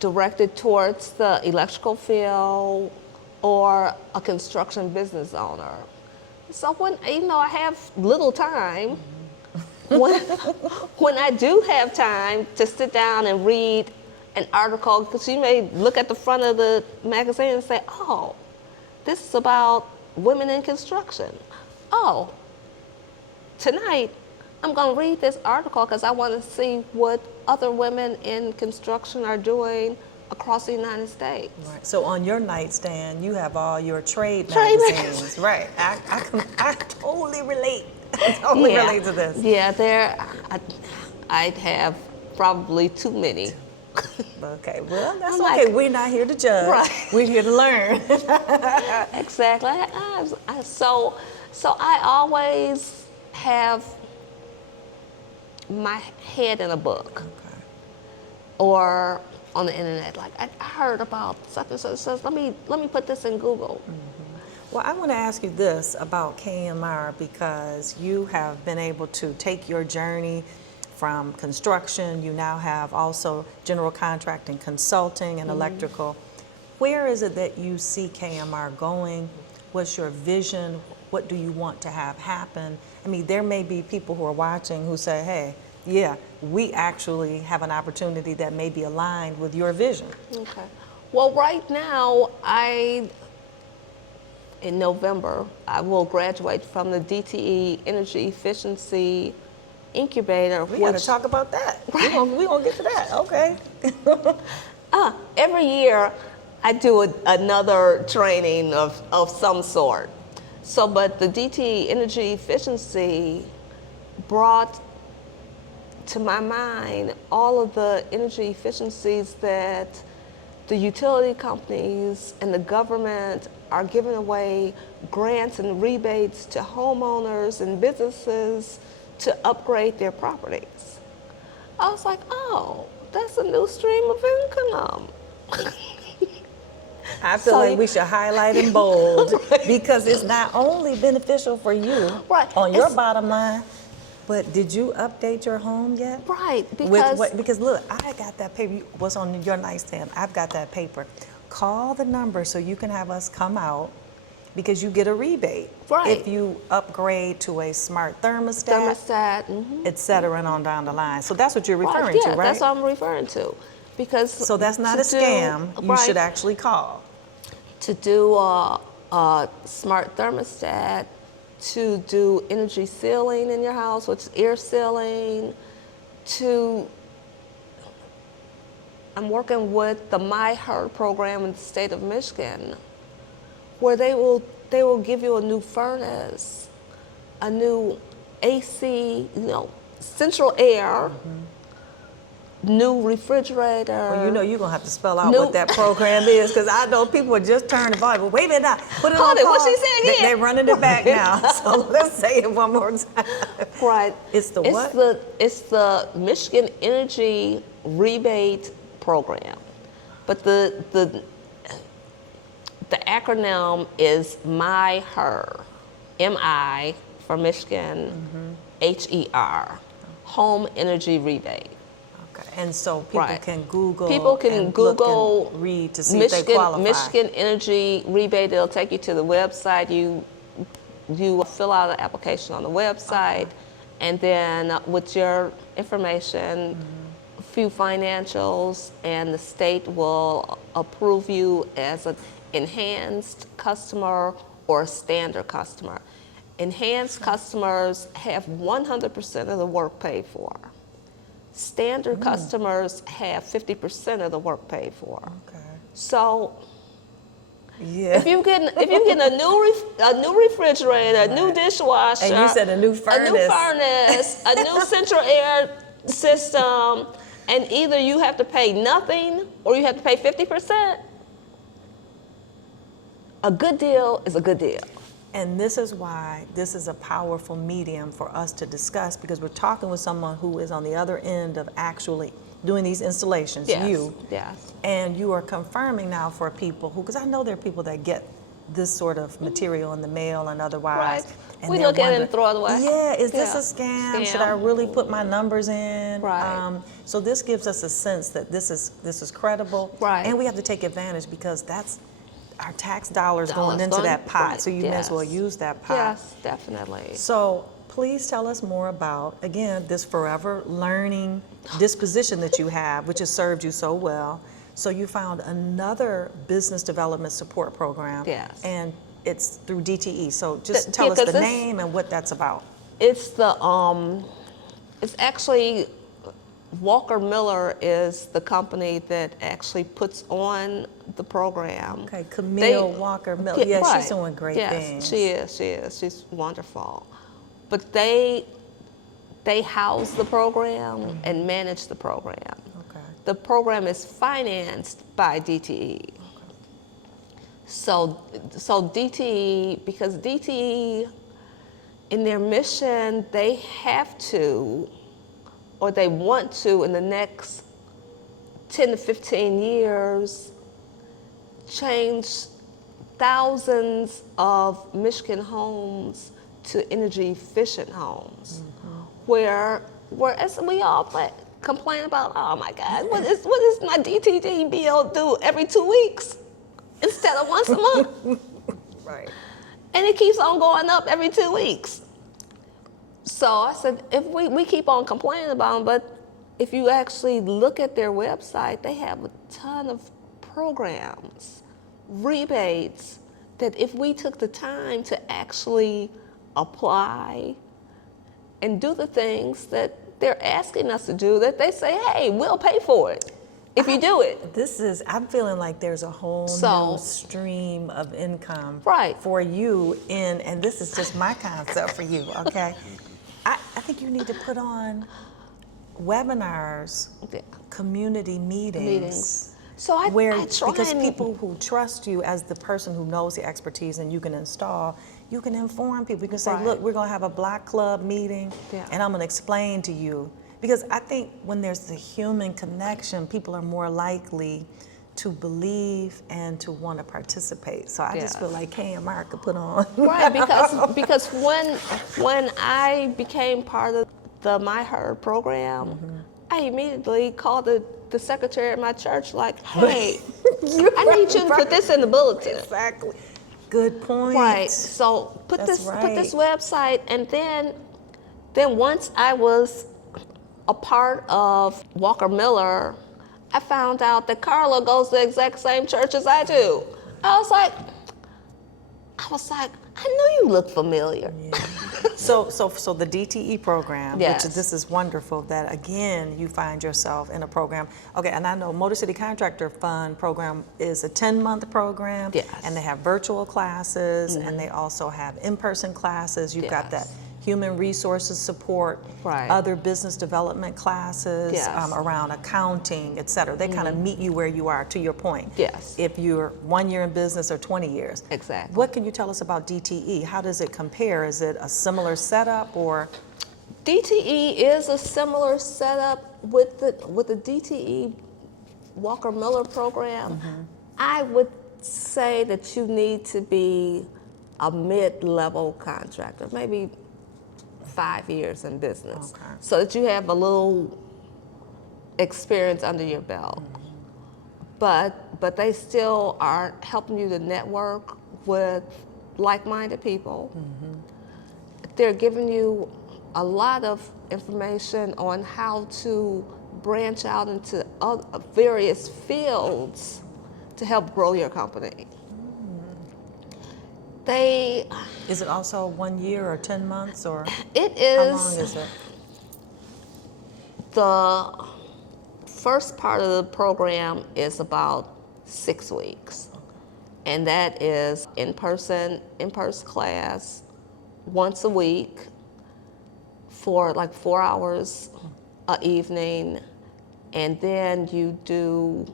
directed towards the electrical field or a construction business owner. So when, I have little time, when I do have time to sit down and read an article, because you may look at the front of the magazine and say, oh, this is about women in construction. Oh, tonight I'm going to read this article because I want to see what other women in construction are doing across the United States. Right. So on your nightstand, you have all your trade magazines. Right. I totally relate. I totally relate to this. Yeah, I'd have probably too many. Okay, well, that's okay. We're not here to judge. Right. We're here to learn. Exactly. So I always have my head in a book. Okay. Or on the internet, like I heard about such and such. Let me put this in Google. Well, I want to ask you this about KMR because you have been able to take your journey from construction. You now have also general contracting, consulting, and electrical. Where is it that you see KMR going? What's your vision? What do you want to have happen? I mean, there may be people who are watching who say, hey, yeah, we actually have an opportunity that may be aligned with your vision. Okay. Well, right now, in November, I will graduate from the DTE Energy Efficiency Incubator. We got to talk about that. We're gonna get to that. Okay. Every year, I do another training of some sort. So, but the DTE Energy Efficiency brought to my mind all of the energy efficiencies that the utility companies and the government are giving away grants and rebates to homeowners and businesses to upgrade their properties. I was like, oh, that's a new stream of income. I feel like we should highlight in bold because it's not only beneficial for you on your bottom line, but did you update your home yet? Right, because because look, I got that paper. What's on your nightstand? I've got that paper. Call the number so you can have us come out because you get a rebate if you upgrade to a smart thermostat, et cetera, and on down the line. So that's what you're referring to, right? That's what I'm referring to. Because so that's not a scam. You should actually call. To do a smart thermostat, to do energy sealing in your house, which is air sealing, I'm working with the MyHER program in the state of Michigan, where they will give you a new furnace, a new AC, central air, new refrigerator. Well, you're going to have to spell out what that program is, because I know people are just turning the volume. Wait a minute now. Put it on pause. What she saying again? They're running it back now. So let's say it one more time. Right. It's the what? It's the Michigan Energy Rebate Program. But the acronym is MyHER. M-I for Michigan, H-E-R. Home Energy Rebate. And so people can Google. People can Google and read to see if they qualify. Michigan Energy Rebate. It'll take you to the website. You fill out an application on the website, and then with your information, a few financials, and the state will approve you as an enhanced customer or a standard customer. Enhanced customers have 100% of the work paid for. Standard customers have 50% of the work paid for. Okay. So, if you get a new refrigerator, a new dishwasher, and you said a new furnace, a new central air system, and either you have to pay nothing or you have to pay 50%. A good deal is a good deal. And this is why this is a powerful medium for us to discuss, because we're talking with someone who is on the other end of actually doing these installations, and you are confirming now for people who, because I know there are people that get this sort of material in the mail and otherwise. Right. And we look at it and throw it away. Yeah, is this a scam? Should I really put my numbers in? Right. So this gives us a sense that this is credible. Right. And we have to take advantage, because that's our tax dollars going into that pot, so you may as well use that pot. Yes, definitely. So please tell us more about, again, this forever learning disposition that you have, which has served you so well. So you found another business development support program, and it's through DTE. So just tell us the name and what that's about. It's it's actually, Walker Miller is the company that actually puts on the program. Okay, Camille Walker Miller. Yeah, she's doing great things. Yes, she is. She's wonderful. But they house the program and manage the program. Okay. The program is financed by DTE. So DTE, because DTE, in their mission, they have to, or they want to, in the next 10 to 15 years, change thousands of Michigan homes to energy efficient homes, whereas we all complain about, oh my God, what is my DTD bill due every 2 weeks instead of once a month? Right. And it keeps on going up every 2 weeks. So I said, if we keep on complaining about them, but if you actually look at their website, they have a ton of programs, rebates, that if we took the time to actually apply and do the things that they're asking us to do, that they say, hey, we'll pay for it if you do it. I'm feeling like there's a whole new stream of income for you and this is just my concept for you, okay? I think you need to put on webinars, community meetings. So I try, because people who trust you as the person who knows the expertise and you can install, you can inform people. You can say, look, we're gonna have a block club meeting and I'm gonna explain to you. Because I think when there's the human connection, people are more likely to believe and to want to participate. So I just feel like KMR could put on. Right, because when I became part of the My Herd program, I immediately called the secretary at my church, like, hey, I need you to put this in the bulletin. Exactly. Good point. Right. So put this website, and then once I was a part of Walker Miller, I found out that Carla goes to the exact same church as I do. I was like, I knew you looked familiar. Yeah. So the DTE program, which this is wonderful that again you find yourself in a program. Okay, and I know Motor City Contractor Fund program is a 10-month program, and they have virtual classes, and they also have in-person classes. You've got that human resources support, other business development classes around accounting, et cetera. They kind of meet you where you are, to your point. Yes. If you're 1 year in business or 20 years. Exactly. What can you tell us about DTE? How does it compare? Is it a similar setup or? DTE is a similar setup with the DTE Walker Miller program. I would say that you need to be a mid-level contractor, maybe 5 years in business, so that you have a little experience under your belt. But they still are helping you to network with like-minded people. They're giving you a lot of information on how to branch out into various fields to help grow your company. Is it also 1 year or 10 months or? It is. How long is it? The first part of the program is about 6 weeks. And that is in-person class once a week for like 4 hours an evening. And then you do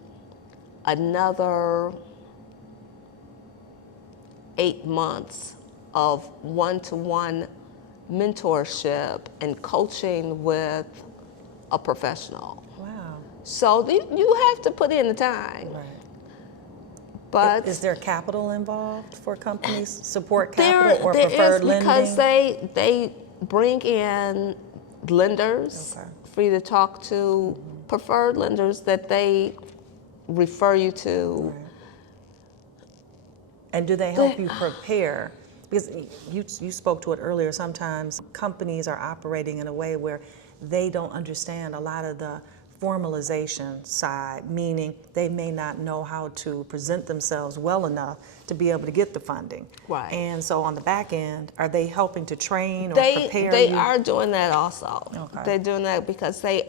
another 8 months of one-to-one mentorship and coaching with a professional. Wow. So you have to put in the time. Right. But is there capital involved for companies? Support capital or preferred lending? Because they bring in lenders for you to talk to, preferred lenders that they refer you to. Right. And do they help you prepare? Because you spoke to it earlier, sometimes companies are operating in a way where they don't understand a lot of the formalization side, meaning they may not know how to present themselves well enough to be able to get the funding. Right. And so on the back end, are they helping to train or prepare They you? are doing that also. Okay. They're doing that because like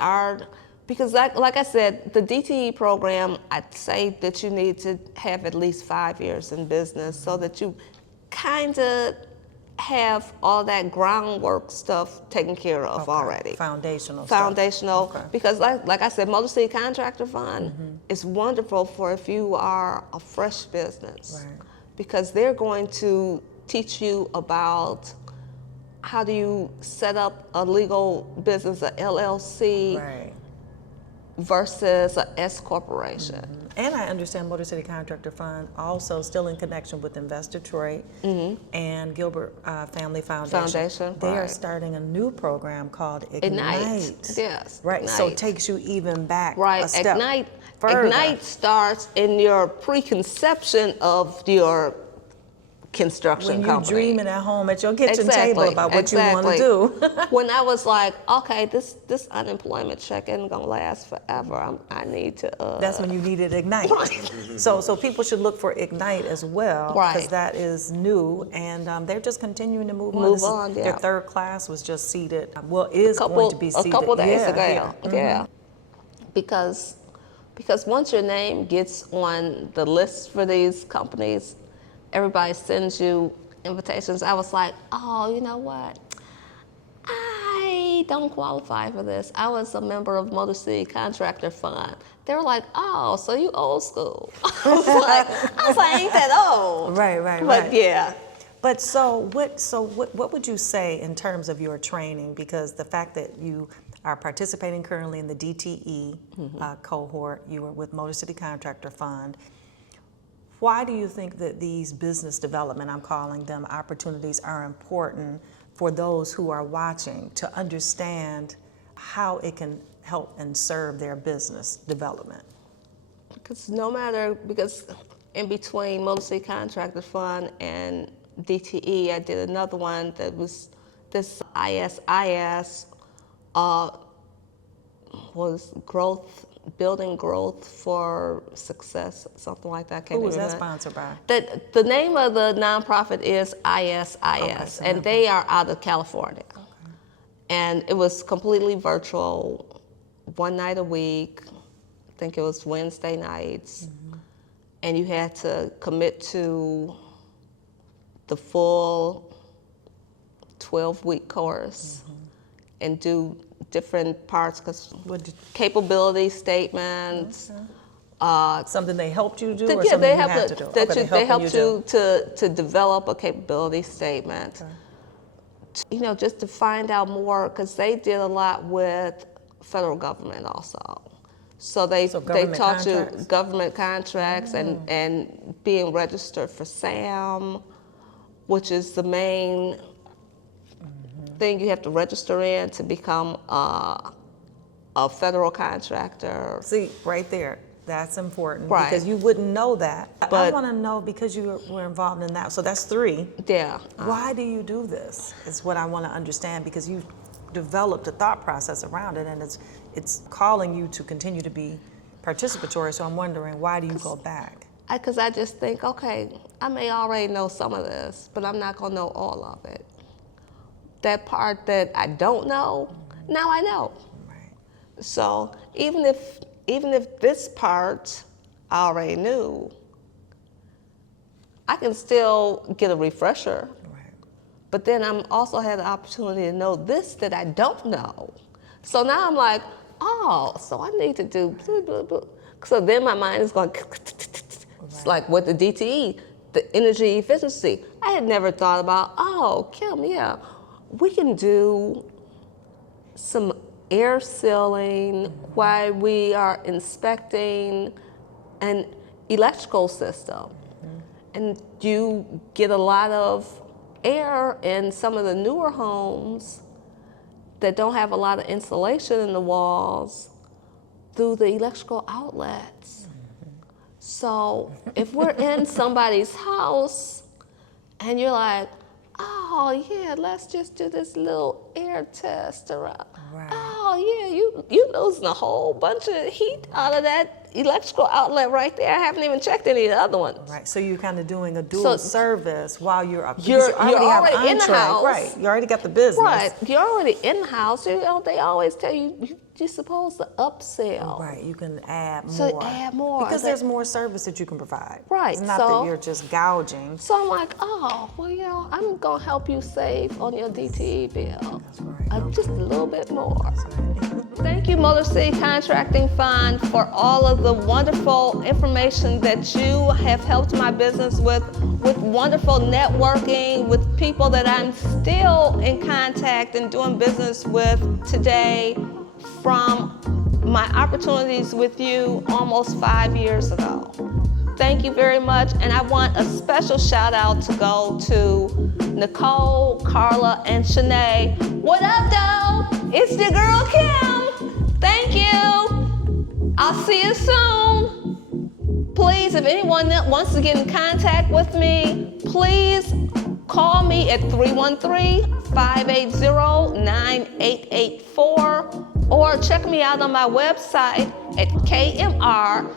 I said, the DTE program, I'd say that you need to have at least 5 years in business so that you kind of have all that groundwork stuff taken care of already. Foundational. Because like I said, Motor City Contractor Fund is wonderful for if you are a fresh business. Right. Because they're going to teach you about how do you set up a legal business, a LLC, versus a S corporation. And I understand Motor City Contractor Fund also still in connection with Invest Detroit and Gilbert Family Foundation. They are right. starting a new program called Ignite. Ignite, yes. Right, so it Ignite. takes you even back Right, a step further. Ignite starts in your preconception of your construction when you're company. dreaming at home at your kitchen table about what you want to do. When I was like, okay, this unemployment check isn't gonna last forever. I need to. That's when you needed Ignite. So people should look for Ignite as well, because Right. that is new, and they're just continuing to move on. Move This is- on, yeah. Their third class was just seated. Well, is a going to be seated. couple days ago. here. Yeah, because once your name gets on the list for these companies, everybody sends you invitations. I was like, oh, you know what? I don't qualify for this. I was a member of Motor City Contractor Fund. They were like, oh, so you old school. I was like, ain't that old? Right. But yeah. But so what would you say in terms of your training? Because the fact that you are participating currently in the DTE cohort, you are with Motor City Contractor Fund. Why do you think that these business development, I'm calling them, opportunities are important for those who are watching to understand how it can help and serve their business development? Because in between Motor City Contractor Fund and DTE, I did another one that was this ISIS was building growth for success, something like that. Who was that sponsored by? The name of the nonprofit is ISIS, so and they are out of California. And it was completely virtual, one night a week. I think it was Wednesday nights. And you had to commit to the full 12-week course and do different parts, because capability statements. Something they helped you do, or Yeah, something they you helped had to do? they helped you to develop a capability statement. Just to find out more, because they did a lot with federal government also. So they taught you government contracts and being registered for SAM, which is the main thing you have to register in to become a federal contractor. See, right there, that's important, Right. because you wouldn't know that. I But- want to know, because you were involved in that, so that's 3. Yeah. Why do you do this? Is what I want to understand, because you developed a thought process around it, and it's calling you to continue to be participatory. So I'm wondering, why do you go back? Because I just think, okay, I may already know some of this, but I'm not gonna know all of it. That part that I don't know, now I know. Right. So even if this part I already knew, I can still get a refresher. Right. But then I'm also had the opportunity to know this that I don't know. So now I'm like, oh, so I need to do blah, blah, blah. So then my mind is going, it's like with the DTE, the energy efficiency. I had never thought about, oh, Kim, yeah, we can do some air sealing while we are inspecting an electrical system. And you get a lot of air in some of the newer homes that don't have a lot of insulation in the walls through the electrical outlets. So if we're in somebody's house and you're like, oh yeah, let's just do this little air test around. Right. Oh yeah, you losing a whole bunch of heat out of that electrical outlet right there. I haven't even checked any of the other ones. Right, so you're kind of doing a dual service while you're up. You're have already in the entree. house. Right, you already got the business. Right, you're already in the house. They always tell you you're supposed to upsell. Right, you can add more. So add more. Because there's more service that you can provide. Right, It's not so- that you're just gouging. So I'm like, oh, well, I'm gonna help you save on your DTE bill. That's right. Just a little bit more. Thank you, Motor City Contracting Fund, for all of the wonderful information that you have helped my business with wonderful networking, with people that I'm still in contact and doing business with today, from my opportunities with you almost 5 years ago. Thank you very much, and I want a special shout out to go to Nicole, Carla, and Shanae. What up, though? It's your girl, Kim. Thank you. I'll see you soon. Please, if anyone that wants to get in contact with me, please call me at 313-580-9884 or check me out on my website at kmrcon.com.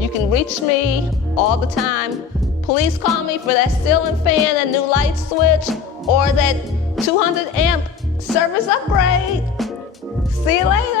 You can reach me all the time. Please call me for that ceiling fan, that new light switch, or that 200 amp service upgrade. See you later.